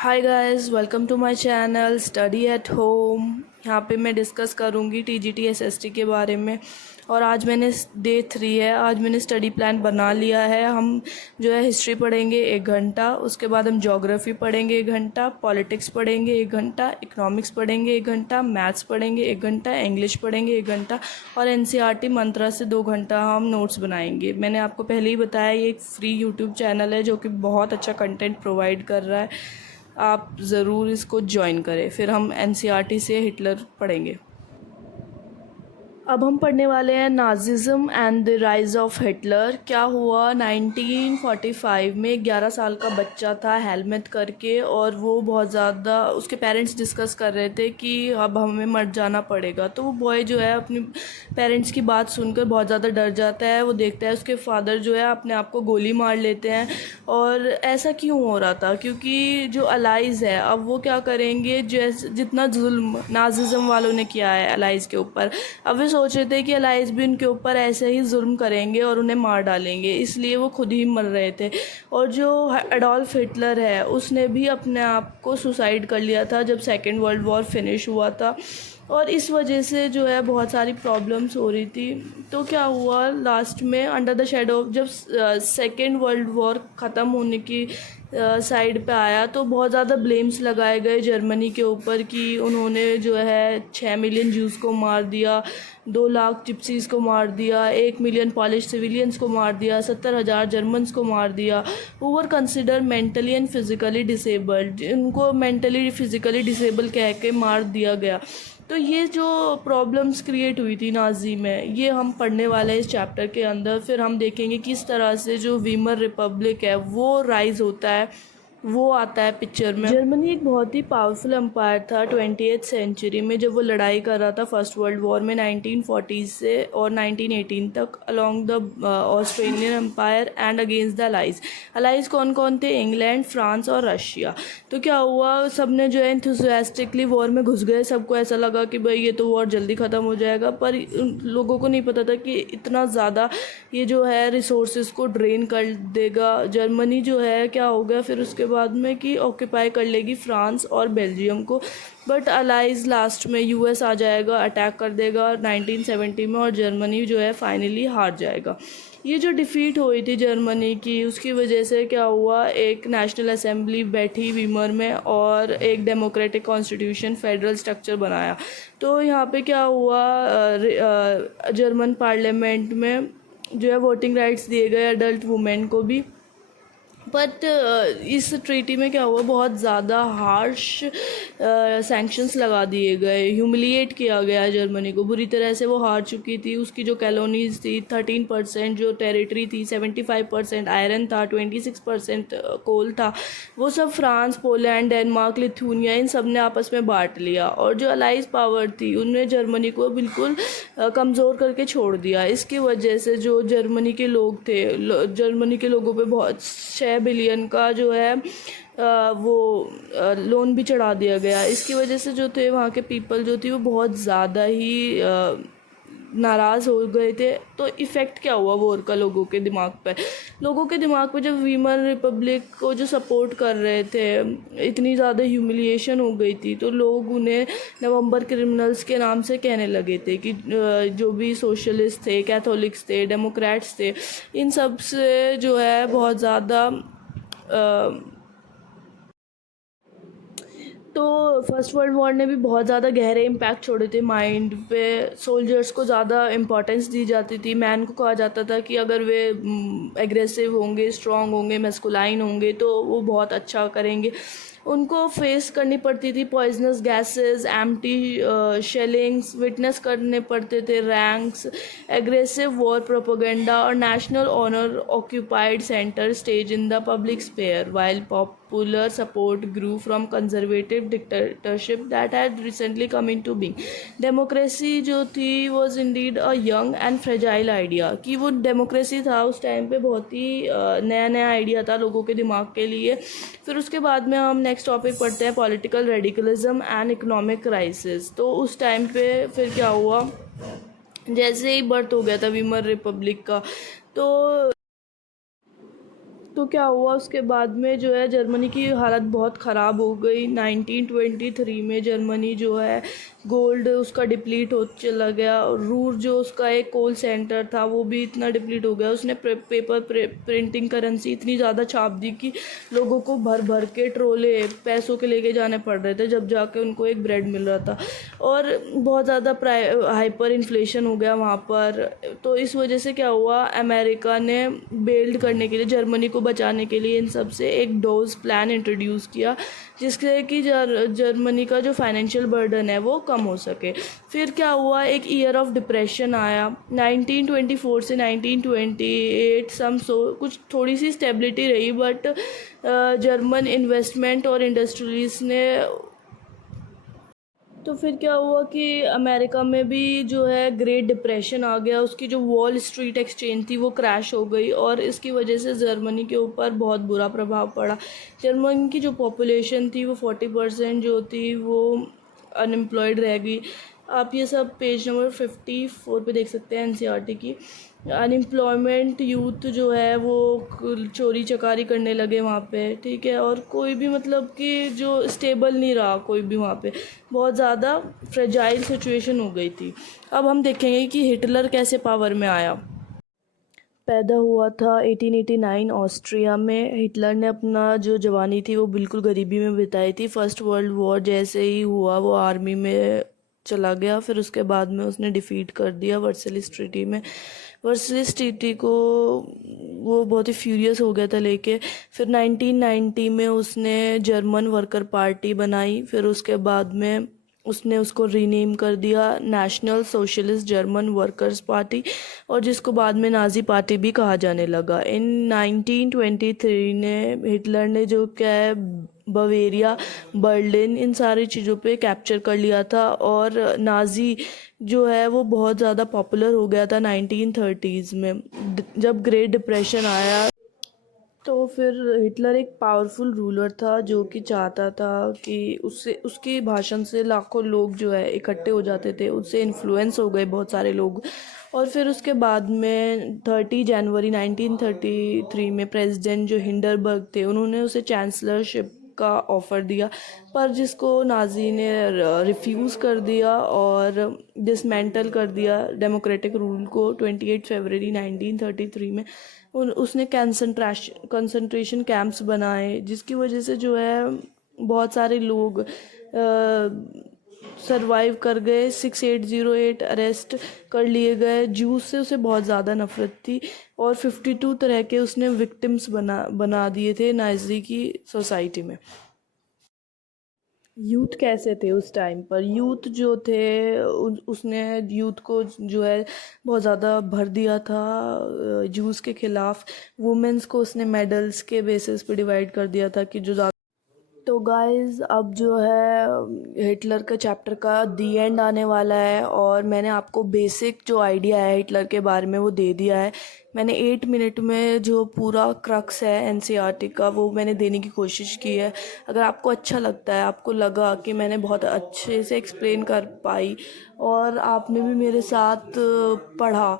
Hi guys, welcome to my channel study at home. यहाँ पे मैं डिस्कस करूँगी टीजीटी एसएसटी के बारे में। और आज मैंने डे 3 है, आज मैंने स्टडी प्लान बना लिया है। हम जो है हिस्ट्री पढ़ेंगे 1 घंटा, उसके बाद हम ज्योग्राफी पढ़ेंगे 1 घंटा, पॉलिटिक्स पढ़ेंगे 1 घंटा, इकोनॉमिक्स पढ़ेंगे 1 घंटा, मैथ्स पढ़ेंगे 1 घंटा, इंग्लिश पढ़ेंगे 1 घंटा और एनसीईआरटी मंत्रा से 2 घंटा हम नोट्स बनाएंगे। मैंने आपको पहले ही बताया, ये एक फ्री यूट्यूब चैनल है जो कि बहुत अच्छा कंटेंट प्रोवाइड कर रहा है। आप ज़रूर इसको ज्वाइन करें। फिर हम एनसीईआरटी से हिटलर पढ़ेंगे। अब हम पढ़ने वाले हैं Nazism and the rise of Hitler. क्या हुआ 1945 में 11 साल का बच्चा था हेलमेट करके, और वो बहुत ज़्यादा, उसके पेरेंट्स डिस्कस कर रहे थे कि अब हमें मर जाना पड़ेगा। तो वो बॉय जो है अपनी पेरेंट्स की बात सुनकर बहुत ज़्यादा डर जाता है। वो देखता है उसके फादर जो है अपने आप को गोली मार लेते हैं। और ऐसा क्यों हो रहा था? क्योंकि जो अलाइज़ है, अब वो क्या करेंगे, जैसे जितना जुल्म नाजिज़्म वालों ने किया है अलाइज़ के ऊपर, अब वे सोच रहे थे कि अलाइज़ भी उनके ऊपर ऐसे ही जुल्म करेंगे और उन्हें मार डालेंगे, इसलिए वो खुद ही मर रहे थे। और जो एडोल्फ हिटलर है, उसने भी अपने आप को सुसाइड कर लिया था जब सेकेंड वर्ल्ड वॉर फिनिश हुआ था। और इस वजह से जो है बहुत सारी प्रॉब्लम्स हो रही थी। तो क्या हुआ लास्ट में, अंडर द शेडो, जब सेकेंड वर्ल्ड वॉर ख़त्म होने की साइड पे आया, तो बहुत ज़्यादा ब्लेम्स लगाए गए जर्मनी के ऊपर कि उन्होंने जो है 6 मिलियन जूस को मार दिया, 2 लाख जिप्सीज़ को मार दिया, 1 मिलियन पॉलिश सिविलियंस को मार दिया, 70,000 जर्मन्स को मार दिया। वो were consider mentally and physically disabled, उनको मेंटली फिज़िकली डिसेबल कह के मार दिया गया। तो ये जो प्रॉब्लम्स क्रिएट हुई थी नाजी में, ये हम पढ़ने वाले हैं इस चैप्टर के अंदर। फिर हम देखेंगे किस तरह से जो वीमर रिपब्लिक है वो राइज होता है, वो आता है पिक्चर में। जर्मनी एक बहुत ही पावरफुल एम्पायर था 20th सेंचुरी में, जब वो लड़ाई कर रहा था फर्स्ट वर्ल्ड वॉर में 1940 से और 1918 तक, along the Australian empire and against the allies. Allies कौन कौन थे? इंग्लैंड, फ्रांस और रशिया। तो क्या हुआ, सब ने जो है इंथुसियास्टिकली वॉर में घुस गए। सबको ऐसा लगा कि भाई ये तो वॉर जल्दी ख़त्म हो जाएगा, पर लोगों को नहीं पता था कि इतना ज़्यादा ये जो है रिसोर्सेज को ड्रेन कर देगा। जर्मनी जो है क्या हो गया फिर उसके बाद में कि ऑक्यूपाई कर लेगी फ्रांस और बेल्जियम को। बट अलाइज लास्ट में यूएस आ जाएगा, अटैक कर देगा 1970 में, और जर्मनी जो है फाइनली हार जाएगा। ये जो डिफ़ीट हुई थी जर्मनी की, उसकी वजह से क्या हुआ, एक नेशनल असेंबली बैठी वीमर में और एक डेमोक्रेटिक कॉन्स्टिट्यूशन फेडरल स्ट्रक्चर बनाया। तो यहाँ पे क्या हुआ, जर्मन पार्लियामेंट में जो है वोटिंग राइट्स दिए गए अडल्ट वुमेन को भी। बट इस ट्रीटी में क्या हुआ, बहुत ज़्यादा हार्श सैंक्शंस लगा दिए गए, ह्यूमिलिएट किया गया जर्मनी को बुरी तरह से। वो हार चुकी थी, उसकी जो कॉलोनीज थी 13%, जो टेरिटरी थी 75% आयरन था, 26% कोल था, वो सब फ्रांस, पोलैंड, डेनमार्क, लिथुनिया, इन सब ने आपस में बांट लिया। और जो अलाइज पावर थी उनने जर्मनी को बिल्कुल कमज़ोर करके छोड़ दिया। इसकी वजह से जो जर्मनी के लोग थे, जर्मनी के लोगों पे बहुत 6 बिलियन का जो है वो लोन भी चढ़ा दिया गया। इसकी वजह से जो थे वहाँ के पीपल जो थी वो बहुत ज़्यादा ही नाराज़ हो गए थे। तो इफ़ेक्ट क्या हुआ वॉर का लोगों के दिमाग पर? लोगों के दिमाग पे जब वीमर रिपब्लिक को जो सपोर्ट कर रहे थे, इतनी ज़्यादा ह्यूमिलिएशन हो गई थी, तो लोग उन्हें नवंबर क्रिमिनल्स के नाम से कहने लगे थे कि जो भी सोशलिस्ट थे, कैथोलिक्स थे, डेमोक्रेट्स थे, इन सब से जो है बहुत ज़्यादा तो फर्स्ट वर्ल्ड वॉर ने भी बहुत ज़्यादा गहरे इम्पैक्ट छोड़े थे माइंड पे। सोल्जर्स को ज़्यादा इम्पोर्टेंस दी जाती थी। मैन को कहा जाता था कि अगर वे एग्रेसिव होंगे, स्ट्रॉन्ग होंगे, मैस्कुलाइन होंगे तो वो बहुत अच्छा करेंगे। उनको फेस करनी पड़ती थी poisonous gases, empty shellings, witness करने पड़ते थे रैंक्स, एग्रेसिव वॉर प्रोपेगेंडा और national honour occupied centre stage in the public sphere, while popular support grew from conservative dictatorship that had recently come into being. Democracy जो थी was indeed a young and fragile idea। कि वो democracy था उस time पे बहुत ही नया नया आइडिया था लोगों के दिमाग के लिए। फिर उसके बाद में हम नेक्स्ट टॉपिक पढ़ते हैं political radicalism and economic crisis. तो उस टाइम पे फिर क्या हुआ, जैसे ही बर्थ हो गया था वीमर रिपब्लिक का, तो तो क्या हुआ उसके बाद में जो है जर्मनी की हालत बहुत ख़राब हो गई। 1923 में जर्मनी जो है गोल्ड उसका डिप्लीट हो चला गया, और रूर जो उसका एक कोल सेंटर था वो भी इतना डिप्लीट हो गया। उसने पेपर प्रिंटिंग करेंसी इतनी ज़्यादा छाप दी कि लोगों को भर भर के ट्रोले पैसों के लेके जाने पड़ रहे थे, जब जाके उनको एक ब्रेड मिल रहा था। और बहुत ज़्यादा हाइपर इन्फ्लेशन हो गया वहाँ पर। तो इस वजह से क्या हुआ, अमेरिका ने बेल्ड करने के लिए, जर्मनी को बचाने के लिए इन सब से एक डोज प्लान इंट्रोड्यूस किया, जिससे कि जर्मनी का जो फाइनेंशियल बर्डन है वो कम हो सके। फिर क्या हुआ, एक ईयर ऑफ डिप्रेशन आया 1924 से 1928। कुछ थोड़ी सी स्टेबिलिटी रही, बट जर्मन इन्वेस्टमेंट और इंडस्ट्रीज ने। तो फिर क्या हुआ कि अमेरिका में भी जो है ग्रेट डिप्रेशन आ गया, उसकी जो वॉल स्ट्रीट एक्सचेंज थी वो क्रैश हो गई, और इसकी वजह से जर्मनी के ऊपर बहुत बुरा प्रभाव पड़ा। जर्मनी की जो पॉपुलेशन थी वो 40% जो थी वो अनएम्प्लॉयड रह गई। आप ये सब पेज नंबर 54 पे देख सकते हैं एनसीईआरटी की। अनएम्प्लॉयमेंट, यूथ जो है वो चोरी चकारी करने लगे वहाँ पे, ठीक है। और कोई भी मतलब कि जो स्टेबल नहीं रहा कोई भी वहाँ पे, बहुत ज़्यादा फ्रेजाइल सिचुएशन हो गई थी। अब हम देखेंगे कि हिटलर कैसे पावर में आया। पैदा हुआ था 1889 ऑस्ट्रिया में। हिटलर ने अपना जो जवानी थी वो बिल्कुल गरीबी में बिताई थी। फर्स्ट वर्ल्ड वॉर जैसे ही हुआ वो आर्मी में चला गया, फिर उसके बाद में उसने डिफीट कर दिया वर्सलिस ट्रीटी में। वर्सलिस ट्रीटी को वो बहुत ही फ्यूरियस हो गया था लेके। फिर 1990 में उसने जर्मन वर्कर पार्टी बनाई, फिर उसके बाद में उसने उसको रीनेम कर दिया national socialist German workers party, और जिसको बाद में नाजी पार्टी भी कहा जाने लगा। इन 1923 ने हिटलर ने जो क्या है बवेरिया, बर्लिन, इन सारी चीज़ों पे कैप्चर कर लिया था, और नाजी जो है वो बहुत ज़्यादा पॉपुलर हो गया था 1930s में। जब ग्रेट डिप्रेशन आया तो फिर हिटलर एक पावरफुल रूलर था जो कि चाहता था कि उससे, उसकी भाषण से लाखों लोग जो है इकट्ठे हो जाते थे, उससे इन्फ्लुएंस हो गए बहुत सारे लोग। और फिर उसके बाद में 30 जनवरी 1933 में प्रेसिडेंट जो हिंडरबर्ग थे उन्होंने उसे चांसलरशिप का ऑफ़र दिया, पर जिसको नाजी ने रिफ्यूज़ कर दिया और डिसमेंटल कर दिया डेमोक्रेटिक रूल को। 28 फरवरी 1933 में उसने कंसंट्रेशन कैंप्स बनाए, जिसकी वजह से जो है बहुत सारे लोग सरवाइव कर गए। 6808 अरेस्ट कर लिए गए। जूस से उसे बहुत ज़्यादा नफरत थी, और 52 तरह के उसने विक्टिम्स बना दिए थे नाजी की सोसाइटी में। यूथ कैसे थे उस टाइम पर, यूथ जो थे उसने यूथ को जो है बहुत ज़्यादा भर दिया था जूस के ख़िलाफ़। वुमेंस को उसने मेडल्स के बेसिस पे डिवाइड कर दिया था कि जो ज़्यादा। तो गाइस अब जो है हिटलर का चैप्टर का दी एंड आने वाला है, और मैंने आपको बेसिक जो आइडिया है हिटलर के बारे में वो दे दिया है। मैंने 8 मिनट में जो पूरा क्रक्स है एनसीईआरटी का वो मैंने देने की कोशिश की है। अगर आपको अच्छा लगता है, आपको लगा कि मैंने बहुत अच्छे से एक्सप्लेन कर पाई और आपने भी मेरे साथ पढ़ा,